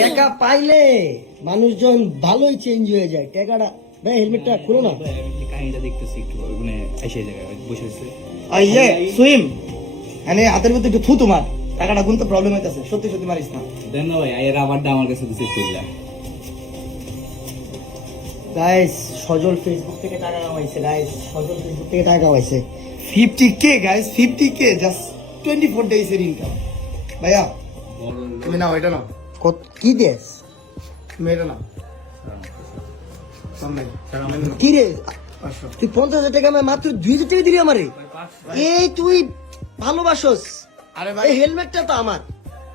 টাকা পাইলে মানুষজন ভালোই চেঞ্জ হয়ে যায়। টাকাটা ভাই হেলমেটটা খুলো না। কাহিনীটা দেখতেছি একটু মানে এসে জায়গায় বসে বসে ইয়ে সুইম মানে হাতের ভিতরে একটু থু তোমার টাকাটা গুনতে প্রবলেম হইতাছে, সত্যি সত্যি মারিস না। দেন না ভাই এই রাবারটা আমার কাছে দিছে কইলা। গাইস সজল ফেসবুক থেকে টাকা কামাইছে। গাইস সজল ফেসবুক থেকে টাকা কামাইছে 50k guys, 50k just 24 days এর ইনকাম। ভাইয়া তুমি নাও, এটা নাও, কত কি দেস তুমি এটা নাও। সামনে কি রে 500 তুই 50,000 টাকা আমি মাত্র 2,000 টাকা দিলি আমারে। এই তুই ভালোবাসস। আরে ভাই, এই হেলমেটটা তো আমার।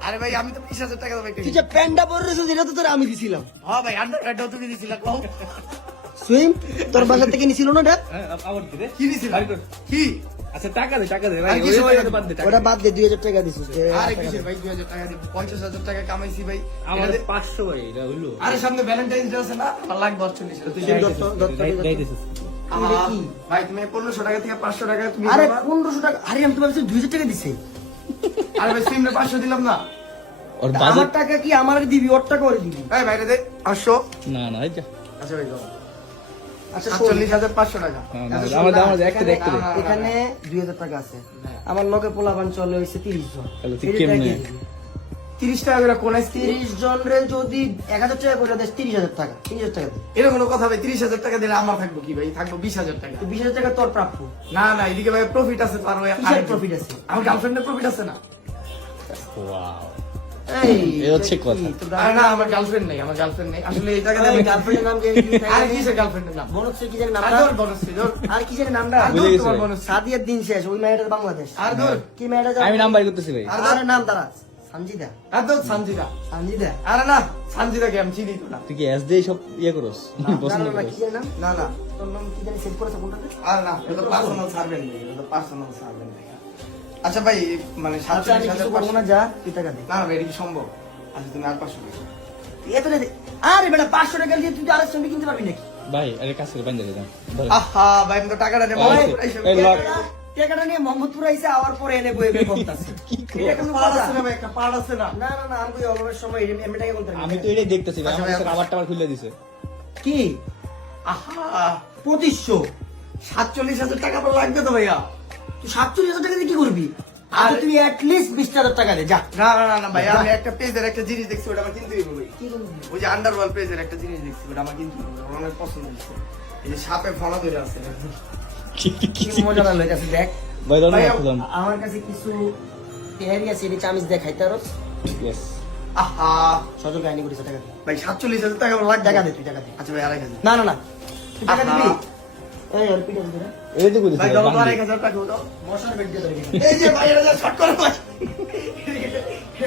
আরে ভাই আমি তো 20,000 টাকা দেবো। তুই যে প্যান্টটা পরে রেছিস এটা তো তোর আমি দিছিলাম। হ্যাঁ ভাই, আন্ডারগ্রাডও তুমি দিছিলা। কও সুইম তোর বাসা থেকে নিছিল না এটা? আবার দিরে কি দিছিলা? কি আচ্ছা টাকা দে ভাই আর কিসের টাকা বাদ দে ওটা বাদ দে 2,000 টাকা দিছিস। আরে কিসের ভাই 2000 টাকা দিব? 50,000 টাকা কামাইছি ভাই। আমার এটা দে- 500 ভাই এটা হইলো আরে সামনে ভ্যালেন্টাইন্স ডে আছে না, আমার লাগবে 48,000। তুই এই দে। দাইতেছিস আহা, ভাই তুমি 1500 টাকা থেকে 500 টাকা তুমি আরে দিবা। 1500 টাকা। আরে আমি তো ভাবছি 2,000 টাকা দিছে। আরে ভাই সিমরে 500 দিলাম না। ওর আমার বাজেট টাকা কি আমার দিবি, ওর টাকা ওরে দিবি? এই বাইরে দে 500। না এই যা আচ্ছা ভাই দাও। আচ্ছা 48,500 টাকা। আচ্ছা, আমার শোন না, একটা দেখতে দে এখানে 2,000 টাকা আছে। হ্যাঁ। আমার লগে পোলাপান চলে হইছে 30 জন। তাহলে তুই 30 কেমনে? টাকা দিয়ে দিবি। 30 টাকা করে কোন 30 জন রে যদি 1,000 টাকা করে দেস 30,000 টাকা। 30,000 টাকা দে। এরকম কোনো কথা ভাই? 30,000 টাকা দিলে আমার থাকবো কি ভাই? থাকবো 20,000 টাকা। তো 20,000 টাকা তোর প্রাপ্য। না না, এদিকে ভাই প্রফিট আছে, পার ভাই। কিসের profit আছে? আমার গার্লফ্রেন্ডের প্রফিট আছে না? ওয়াও এই এই হচ্ছে কি, কথা। তোর আরে না, আমার গার্লফ্রেন্ড নেই, আমার গার্লফ্রেন্ড নেই আসলে। এই টাকা আরে দিয়ে গার্লফ্রেন্ডের নাম কি? আরে কিসের গার্লফ্রেন্ডের নাম? বনশ্রী কি জানি আর নামটা? ধর বনশ্রী, ধর। আর কি জানি নামটা? আর ভুলে ধর গেছি তোমার ভাই। বনশ্রী। সাদিয়ার দিন শেষ, ওই মেয়েটার বাংলাদেশ। আর ধর। কি মেয়েটা আমি নাম্বার করতেছি ভাই আর আরে নাম তারা সঞ্জিদা। আর ধর সানজিদা। সঞ্জিদা আরে না, সানজিদাকে আমি চিনি তো না। তুই কি এস দিয়ে সব ইয়ে করস না, পছন্দ না, না, করস কি জানি নাম? না না, তোর নাম কি জানি সেভ করেছে কোনটাতে? আর না, এটা তো পার্সোনাল সার্ভেন নেই, এটা তো পার্সোনাল সার্ভেন নেই। আচ্ছা ভাই, মানে আচ্ছা আমি কিছু করবো না, 47,500। যা তুই টাকা দে। না না ভাই, এটা কি সম্ভব? আচ্ছা তুমি আর 500 টাকা। এত দে। আরে বেটা 500 টাকা দিয়ে তুই আরেক সঙ্গে কিনতে পারবি নাকি? ভাই আরে কাছে বান্ধে দে দাও আহা ভাই, আমি তো টাকাটা নেবো। এই, এই লক। টাকাটা নিয়ে মোহাম্মদপুর আইসা আওয়ার পরে এনে বইবে বলতাছে। এটা কোনো পাড় কথা? আছে না ভাই, একটা পাড় আছে না? না না না, আমি কই অল্পের সময় এমনি টাকা বলতে আমি তো এটাই দেখতেছি ভাই আচ্ছা আমার ভাই, কাছে রাবার টাবার খুলে দিছে কি আহা 2500? 47,000 টাকা পর লাগবে তো ভাইয়া। তুই 47,000 টাকা দিয়ে কি করবি? আর আরে- তুই অ্যাটলিস্ট 20,000 টাকা দে, যা। না না না না ভাই, আমি একটা পেজের একটা জিনিস দেখছি, ওটা আমার কিনতেই হবে ভাই। কি করবি? ওই যে আন্ডারওয়ার্ল্ড পেজের একটা জিনিস দেখছি, ওটা আমার কিনতেই হবে, আমার অনেক পছন্দ হয়েছে। এই যে সাপে ফনা ধরে আছে। কি মজা লাগলো কাছে দেখ। ভাই দাও না ভাই, একদম আমার কাছে কিছু তেহারি আছে, এটা চামিচ দিয়ে খাইতে পারোস। ইয়েস আহা সজল কাহিনী করিস, টাকা দে। ভাই 47,000 টাকা পর লাগবে। টাকা দে, তুই টাকা দে। আচ্ছা ভাই, 2,500। না না না, তুই টাকা আহা। দিবি? এই ওর পিঠে দিবি না? এই তো কইতেছি ভাই দাও তো 2,500 টাকা দাও। মশার বেড দিয়ে ধরে গেছে। এই যে ভাই, এটা যা শর্ট করে ভাই।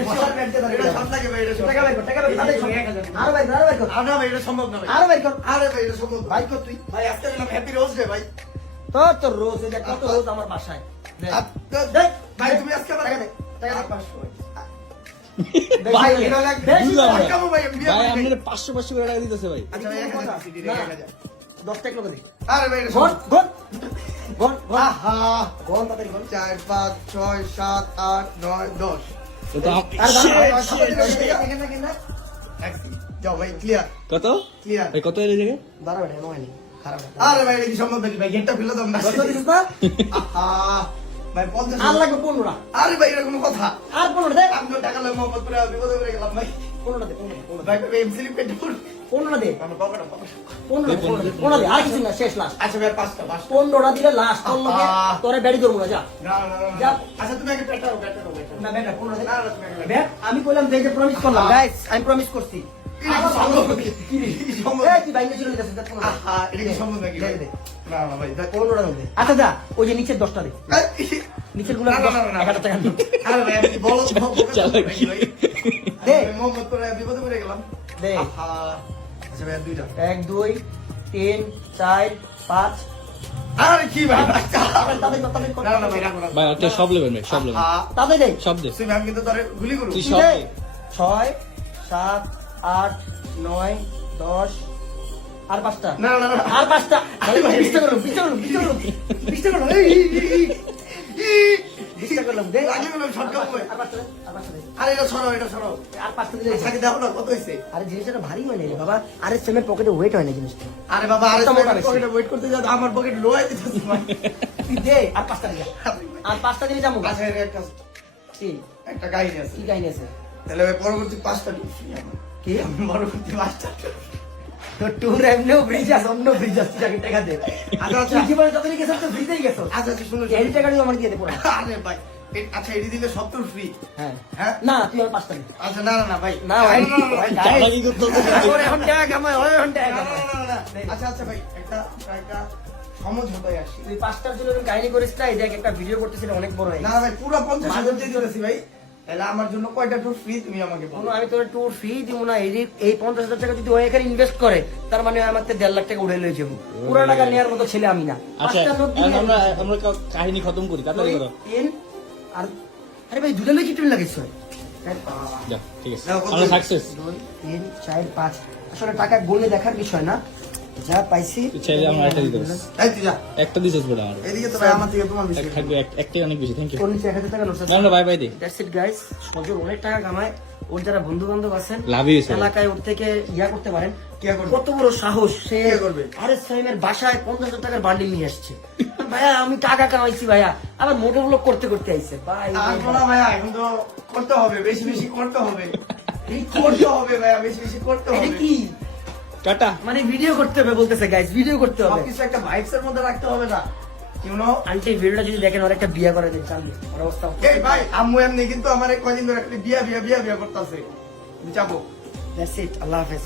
মশার বেড দিয়ে ধরে এটা গেছে। শর্ট লাগে ভাই, এটা শর্ট টাকা বের কর, টাকা বের কর, তাড়াতাড়ি কর। আরো বের কর, আরো বের কর। আর না ভাই, এটা সম্ভব না ভাই। আরো বের কর। আরে ভাই, এটা সম্ভব না। বাইর কর তুই। ভাই আজকে দিলাম হ্যাপি রোজ ডে ভাই। তোর রোজ, এটা কত রোজ আমার বাসায়। দে। দে, ভাই তুমি আজকে আমার টাকা দে, টাকা দে। 500 ভাই। ভাই, এটা লাগবে। বেশি বুঝলাম টাকা না। দে। কামো ভাই, আমি বিয়ে ভাই করি নাই। আপনাদের 500 করে টাকা দিতেছে ভাই আচ্ছা ভাই, 1,000 দিচ্ছি, direct 1,000। 10 টাকা লোক দে। আরে ভাই, এটা গন, সম্ভব। গন। গন, গন। আহা গন, তাড়াতাড়ি গন। 4 5 6 7 8 9 10। তো তো আর দাঁড়া, Shit, ভাই, shit, এখানে, shit. এখানে, এখানে। যাও ভাই, ক্লিয়ার কত ক্লিয়ার। ভাই কত এর জায়গায় দাঁড়া বেটা, এমন হয়নি। খারাপ একটা। আরে ভাই, এটা কি সম্ভব নাকি ভাই? গেটটা ফেলে দাও না। কত দিছিস না? আহা ভাই, 50। আর লাগবে 15 টা। আরে ভাই, এটা কোনো কথা? আর 15 দে। আমি তো টাকা লয় মোহাম্মদ পুরা বিপদে পড়ে গেলাম ভাই। 15 দে, 15 দে। ভাই ভাই, এমসিলি পেট ফুল। 15 দে। আমার পকেটে পকেটে। 15 দে, 15 দে। আর কিছু না, শেষ লাস্ট। আচ্ছা ভাই, 5টা 15 টা দিলে লাস্ট। তোর লগে তোরে বেড়ি করবো না, যা। না না না যা। আচ্ছা তুমি আগে পেটটা দাও, পেটটা দাও। না বেটা, 15 দে। না না, তুমি আগে দেখ, আমি কইলাম যে যে প্রমিস করলাম, গাইস, আমি প্রমিস করছি। এটা কি সম্ভব নাকি? কি রে? এটা কি সম্ভব? এই, তুই বাইরে চলে যাচ্ছিস, দেখ 15 দে। আহা, এটা কি সম্ভব নাকি ভাই? দে, দে। না না ভাই, দেখ। 15 টা দে। আচ্ছা যা, ওই যে নিচের 10 টা দে। এই, নিচের গুলো না, না, না, না, না। 1000 টাকা দে। আরে ভাই, আমি কি বলো চালাকি। দে। মোহাম্মদ পুরা বিপদে পড়ে গেলাম। দে। আহা আচ্ছা ভাই, আর 2টা। 1 2 3 4 5। আরে কি ভাই? তাদের কর। না না ভাই, রাখো না। ভাই আচ্ছা সব লেবেন ভাই সব লেবেন আহা, তাদের দে। সব দে তুই আমি কিন্তু তোরে গুলি করব। তুই তুই সব দে। দে 6 7 8 9 10 আর 5টা। না না না। আর 5টা। আরে ভাই, 20 টা করো, 20 টা করো, 20 টা করো। 20 টাকা না। এই চেষ্টা করলাম দে রাজি হলাম, শর্ট খাবো ভাই। আর পাঁচটা দে, আর পাঁচটা দে। আরে এটা সরো, এটা সরো। আর পাঁচটা দিলে সাকি দাও না, কত হয়েছে? আরে জিনিসটা ভারী হয় না রে বাবা, আরে সেমের পকেটে ওয়েট হয় না জিনিসটা। আরে বাবা, আরে কত মোটা বেশি? পকেটে ওয়েট করতে যাও, আমার পকেট লো হয়ে যেতেছে ভাই। তুই দে আর পাঁচটা দিলে, আর পাঁচটা দিলে যাবো। আচ্ছা, এর একটা কি একটা কাহিনী আছে। কি কাহিনী আছে? তাহলে ভাই পরবর্তী 5টা ট্যুর ফ্রি আমার। কি পরবর্তী 5টা তোর ট্যুর এমনিও ব্রিজ আছে, অন্য ব্রিজ আছে, টাকা টাকা দে। আচ্ছা, আচ্ছা। তুই জীবনে যতদিন গেছিস তো ফ্রিতেই গেছো। আচ্ছা, আচ্ছা, শুনো, এই টাকাটা আমার দিয়ে দে পুরো। আরে ভাই, আচ্ছা, এটি দিলে সব ট্যুর ফ্রি। হ্যাঁ হ্যাঁ? না তুই আমার পাঁচটা দে। আচ্ছা, না, না, না, ভাই। না ভাই, ভাই, টাকা কি করতে হবে? ওর এখন টাকা কামায়, ওর এখন টাকা না, না, কামায়। না, না, না। আচ্ছা, আচ্ছা, ভাই, একটা সমঝোতায় আসি। তুই পাঁচটার জন্য এরকম কাহিনী করিস না, এই দেখ একটা ভিডিও করতেছিল অনেক বড় হয়ে না, গেছে। না, ভাই, পুরো 50,000 দিয়ে দিতেছি ভাই। তাহলে আমার জন্য কয়টা ট্যুর ফ্রি তুমি আমাকে বলো। কোনো আমি তোর ট্যুর ফি দিব না, এই 50,000 টাকা যদি ও এখানে ইনভেস্ট করে তার মানে আমার থেকে 1.5 লাখ টাকা উড়ে লয়ে যাবো। পুরো টাকা নেওয়ার মতো ছেলে আমি না। আচ্ছা পাঁচটা নোট দিয়ে এখন আমরা কাহিনী খতম করি, তাড়াতাড়ি করো। 3 আর আরে ভাই দুটো লই কি টুন লাগাইছ? যা, ঠিক আছে, নাও, কত আমরা হয়েছে? সাকসেস। 2 3 4 5 আসলে টাকা গুনে দেখার বিষয় না, যা পাইছি চাইলে আমরা একটা দিতে পারি। এই তুই যা। একটা দিছিস বড় আমার। এদিকে তো ভাই আমার থেকে তোমার বেশি। থাকবে একটাই অনেক বেশি, থ্যাংক ইউ। তোর নিচে 1000 টাকা নোট আছে। না না, বাই বাই দে। দ্যাটস ইট গাইস, সজল অনেক টাকা কামায়, ওর যারা বন্ধু বান্ধব আছেন লাভই হয়েছে। এলাকায় ওর থেকে ইয়া করতে পারেন। কে করবে? কত বড় সাহস সে কে করবে? আরে সাইমের বাসায় 50,000 টাকার বান্ডিল নিয়ে আসছে। ভাইয়া আমি টাকা কামাইছি ভাইয়া, আবার মোটর ব্লক করতে করতে আইছে ভাই। আর বলা ভাইয়া, এখন তো করতে হবে, বেশি বেশি করতে হবে। করতে হবে ভাইয়া, বেশি বেশি করতে এটা হবে। কি টাটা। মানে ভিডিও করতে হবে বলতেছে গাইস, ভিডিও করতে হবে। সবকিছু একটা ভাইবস এর মধ্যে রাখতে হবে না, ইউ নো। আন্টি ভিডিওটা যদি দেখেন ওর একটা বিয়ে করে দেন চালু, ওর অবস্থা। এই ভাই, আম্মু এমনি কিন্তু আমার কয়দিন ধরে খালি বিয়া বিয়া বিয়া বিয়া করতেছে। যাবো। দ্যাটস ইট, আল্লাহ হাফেজ।